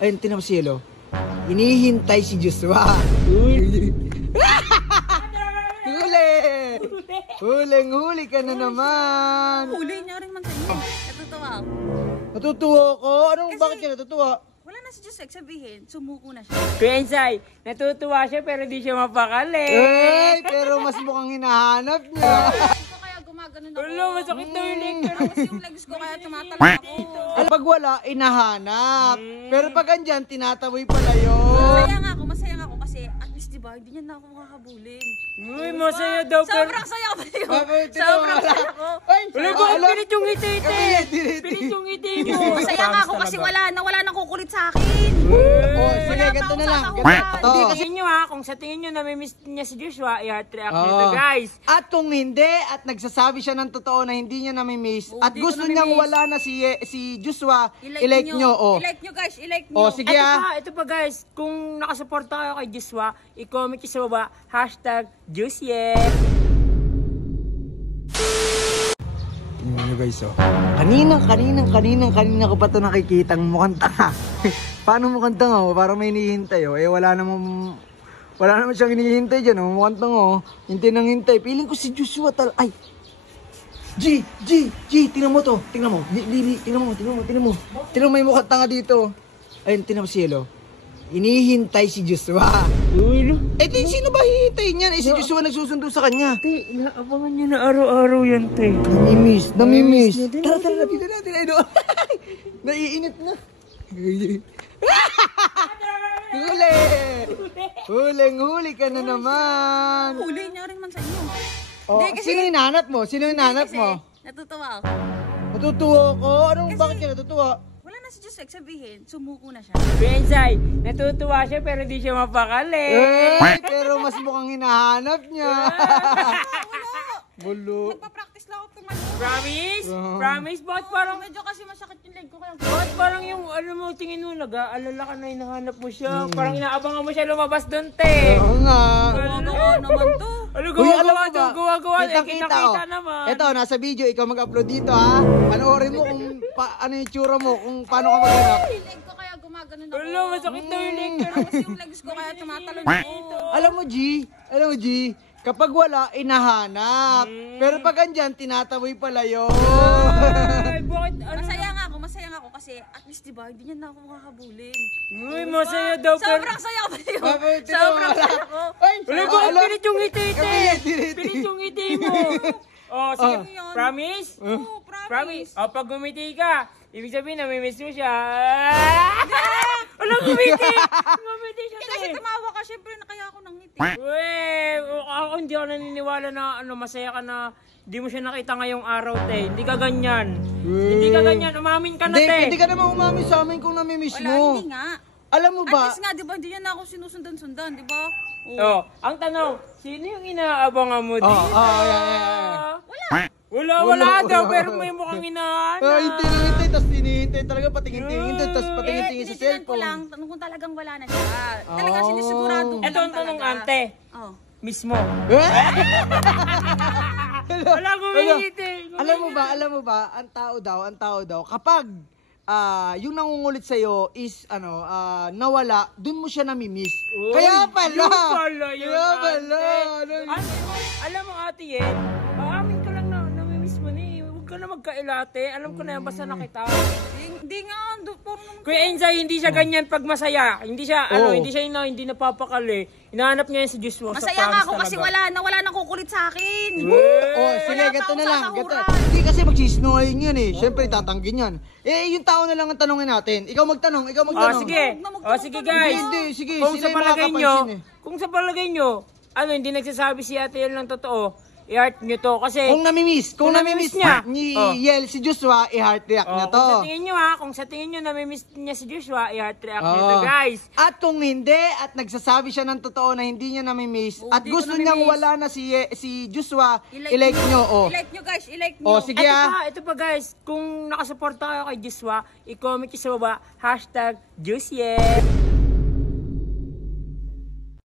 Ayun, tinapos Cielo. Hinihintay si Joshua. Huli! Huling-huli ka na naman. Huli niya rin man sa inyo. Natutuwa ako. Natutuwa ko? Anong bakit ka natutuwa? Wala na si Joshua, sabihin, sumuko na siya. Kuya Insay, natutuwa siya pero di siya mapakali. Pero mas mukhang hinahanap niya. Ito kaya gumaganon ako. Ulo, masakit na yung leg. Kasi yung legs ko kaya tumatalon ako. Pag wala, inahanap. Pero pag andyan, tinataboy pala yun. Masaya nga ako kasi at least diba, hindi niya na ako makakabuling. Uy, masaya daw pero... Sobrang saya ko ba yun? Bakit? Sobrang saya ko. Ulo, bakit pilit yung ngiti-ite? Pilit yung ngiti mo. Masaya nga ako kasi wala nang kukulit sa akin. Sige, ganito na lang. Hindi kasi nyo ha, kung sa tingin nyo namimiss niya si Joshua, i-heart react nyo to guys. At kung hindi, at nagsasabi siya ng totoo na hindi niya namimiss, at gusto niyang wala na si Joshua, i-like nyo. I-like nyo guys, i-like nyo. Sige Ito pa guys, kung nakasuporta kayo kay Joshua, i-comment nyo sa baba, #Josie. Tingnan nyo guys Kanina ko pa ito nakikitang mukhang tanga. Paano mukhang tanga Parang may hinihintay wala naman siyang hinihintay dyan mukhang tanga Hintay nang hintay. Piling ko si Joshua Ay! G! Tingnan mo to. Tingnan mo. Tingnan mo. May mukhang tanga dito. Ayun, tingnan mo Cielo. Hinihintay si Joshua. Di sino ba hihintayin niyan? Si Joshua nagsusundo sa kanya. Te, inaabangan niya na araw-araw yan, te. Namimiss. Tara, dito natin. Naiinit na. Huling-huli ka na naman. Huli niya rin man sa inyo. Sino hinahanap mo? Natutuwa ako. Natutuwa ko? Bakit ka natutuwa? Wala na si Joshua, sabihin, sumuko na siya. Kuya Insay, natutuwa siya pero di siya mapakali. Pero mas mukhang hinahanap niya. Bulo. Nagpa-practice lang ako tumalon. Promise? Promise? Bakit parang... Medyo kasi masakit yung leg ko kaya... Bakit parang yung tingin mo, nag-aalala ka na hinahanap mo siya. Parang inaabangan mo siya lumabas doon, te. Oo nga. Gawa naman to. Gawa-gawa. Kita naman. Ito, nasa video, ikaw mag-upload dito ha. Panoorin mo kung ano yung tsura mo, kung paano ka maghanap. Yung leg ko kaya gumaganon ako. Ulo, masakit na yung leg. Kasi yung legs ko kaya tumatalon ako. Alam mo G, kapag wala, inahanap. Pero pag andyan, tinataboy pala yun. Ay, bakit? Masaya nga ako kasi at least diba, hindi niya na ako makakabuling. Uy, masaya daw pero... Sobrang saya ko ba yun? Bakit? Sobrang saya ko. Ulo, bakit pilit yung ngiti-ite? Pilit yung ngiti mo. Sige, promise? Oo, promise. Pag gumiti ka, ibig sabihin, namimiss mo siya. Walang gumiti! Gumiti siya Kasi tumawa ka, syempre na kaya ako nangiti. Ako hindi ako naniniwala na masaya ka na di mo siya nakita ngayong araw, te. Hindi ka ganyan. Umamin ka na, te. Hindi ka naman umamin sa amin kung namimiss Wala, mo. hindi nga. Alam mo ba? At least nga, diba, hindi niya na ako sinusundan-sundan, diba? Ang tanong, sino yung inaabangan mo dito? Wala daw, pero may mukhang hinahanap. Hintay, tapos hinihintay talaga, patingin-tingin, tapos patingin-tingin sa tinitinan ko cellphone. lang, tanong kung talagang wala na siya. Talagang sinisigurado ko Ito ang tanong, ante. Mismo. Wala gumiti. Alam mo ba, ang tao daw, kapag yung nangungulit sa'yo is, nawala, dun mo siya namimiss. Kaya pala! Alam mo, ate Yen, aamin ka lang na namimiss mo ni. Huwag ka na magkailate. Alam ko na yan, basta nakita. Hindi nga, Kuya Insay, hindi siya ganyan pag masaya. Hindi siya, hindi napapakali. Hinahanap niya yan si Joshua. masaya nga ako kasi wala nang kukulit sa akin. Sige, ganito na lang. Hindi kasi magsisinungaling yan eh. Siyempre, tatanggin yan. Yung tao na lang ang tanongin natin. Ikaw magtanong. Sige guys. Sige, Kung sila sa yung palagay makakapansin eh. nyo, hindi nagsasabi si ate Yel ng totoo, i-heart nyo to kasi... Kung namimiss niya ni Yel si Joshua, i-heart react na to. Kung sa tingin nyo namimiss niya si Joshua, i-heart react nyo to guys. At kung hindi, at nagsasabi siya ng totoo na hindi niya namimiss, at gusto niyang wala na si Joshua, i-like nyo. I-like nyo guys, i-like nyo. Sige Ito pa guys, kung nakasuporta kayo kay Joshua, i-comment nyo sa baba, #Josie.